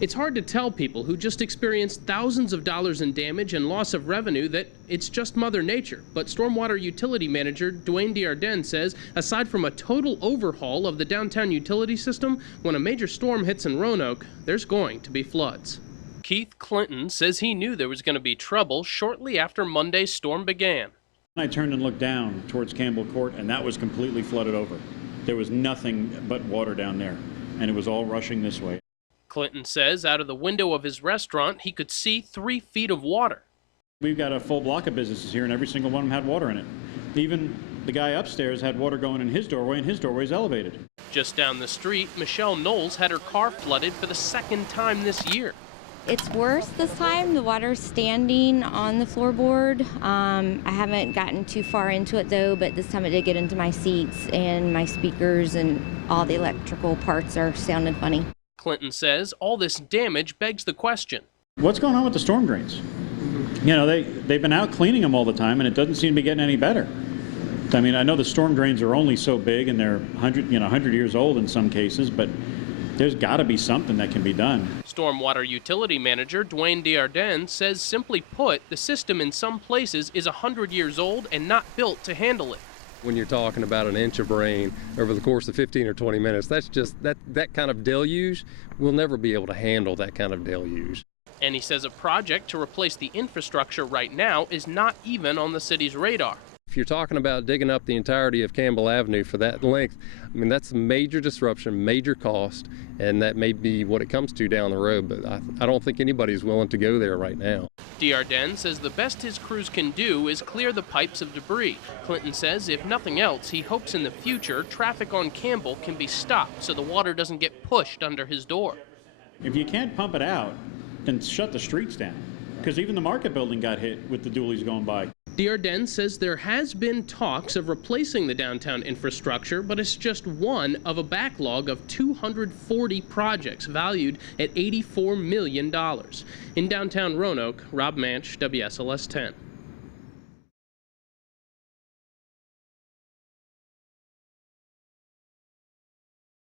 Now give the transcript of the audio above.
It's hard to tell people who just experienced thousands of dollars in damage and loss of revenue that it's just Mother Nature. But Stormwater Utility Manager Dwayne Desjardins says aside from a total overhaul of the downtown utility system, when a major storm hits in Roanoke, there's going to be floods. Keith Clinton says he knew there was going to be trouble shortly after Monday's storm began. I turned and looked down towards Campbell Court, and that was completely flooded over. There was nothing but water down there, and it was all rushing this way. Clinton says out of the window of his restaurant, he could see 3 feet of water. We've got a full block of businesses here, and every single one of them had water in it. Even the guy upstairs had water going in his doorway, and his doorway's elevated. Just down the street, Michelle Knowles had her car flooded for the second time this year. It's worse this time. The water's standing on the floorboard. I haven't gotten too far into it though, but this time it did get into my seats and my speakers, and all the electrical parts are sounding funny. Clinton says all this damage begs the question. What's going on with the storm drains? You know, they've been out cleaning them all the time, and it doesn't seem to be getting any better. I mean, I know the storm drains are only so big, and they're 100 years old in some cases, but there's got to be something that can be done. Stormwater Utility Manager Dwayne Desjardins says, simply put, the system in some places is 100 years old and not built to handle it. When you're talking about an inch of rain over the course of 15 or 20 minutes, that's just that kind of deluge. We'll never be able to handle that kind of deluge. And he says a project to replace the infrastructure right now is not even on the city's radar. If you're talking about digging up the entirety of Campbell Avenue for that length, I mean, that's a major disruption, major cost, and that may be what it comes to down the road, but I don't think anybody's willing to go there right now. Desjardins says the best his crews can do is clear the pipes of debris. Clinton says if nothing else, he hopes in the future traffic on Campbell can be stopped so the water doesn't get pushed under his door. If you can't pump it out, then shut the streets down, because even the market building got hit with the dualies going by. Desjardins says there has been talks of replacing the downtown infrastructure, but it's just one of a backlog of 240 projects valued at $84 million. In downtown Roanoke, Rob Manch, WSLS 10.